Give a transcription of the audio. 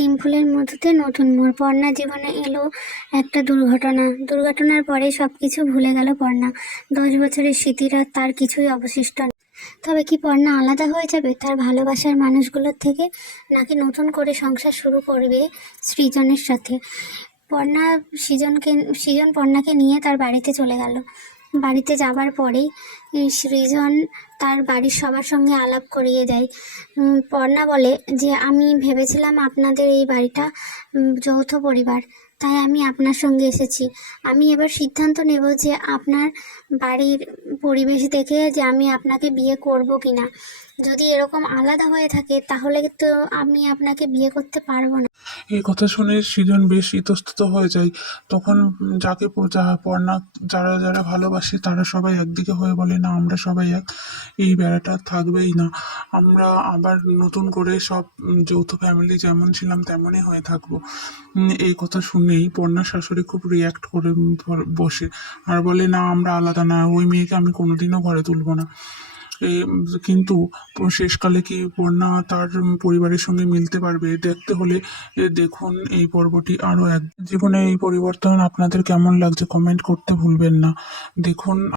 নিমফুলের মধুতে নতুন মোড় পর্ণা জীবনে এলো একটা দুর্ঘটনা। দুর্ঘটনার পরে সব কিছু ভুলে গেল পর্ণা। দশ বছরের স্মৃতিরা তার কিছুই অবশিষ্ট তবে কি পর্ণা আলাদা হয়ে যাবে তার ভালোবাসার মানুষগুলোর থেকে, নাকি নতুন করে সংসার শুরু করবে সৃজনের সাথে? পর্ণা সৃজনকে সৃজন পর্ণাকে নিয়ে তার বাড়িতে চলে গেল। বাড়িতে যাবার পরে সৃজন তার বাড়ির সবার সঙ্গে আলাপ করিয়ে দেয়। পর্ণা বলে যে, আমি ভেবেছিলাম আপনাদের এই বাড়িটা যৌথ পরিবার, তাই আমি আপনার সঙ্গে এসেছি। আমি এবার সিদ্ধান্ত নেব যে, আপনার বাড়ির পরিবেশ দেখে যে আমি আপনাকে বিয়ে করব কি না যদি এরকম আলাদা হয়ে থাকে, তাহলে তো আমি আপনাকে বিয়ে করতে পারব না। এই কথা শুনে সৃজন বেশ ইতস্তত হয়ে যায়। তখন যাকে পর্ণা যারা যারা ভালোবাসে তারা সবাই একদিকে হয়ে বলে, না, আমরা সবাই এক। এই বেড়াটা থাকবেই না। আমরা আবার নতুন করে সব যৌথ ফ্যামিলি যেমন ছিলাম তেমনই হয়ে থাকব। এই কথা শুনেই পর্ণার শাশুড়ি খুব রিয়াক্ট করে বসে। আর বলে, না, আমরা আলাদা না। ওই মেয়েকে আমি কোনোদিনও ঘরে তুলবো না। কিন্তু শেষকালে কি বন্যা তার পরিবারের সঙ্গে মিলতে পারবে? দেখতে হলে দেখুন এই পর্বটি আরও এক। জীবনে এই পরিবর্তন আপনাদের কেমন লাগছে কমেন্ট করতে ভুলবেন না। দেখুন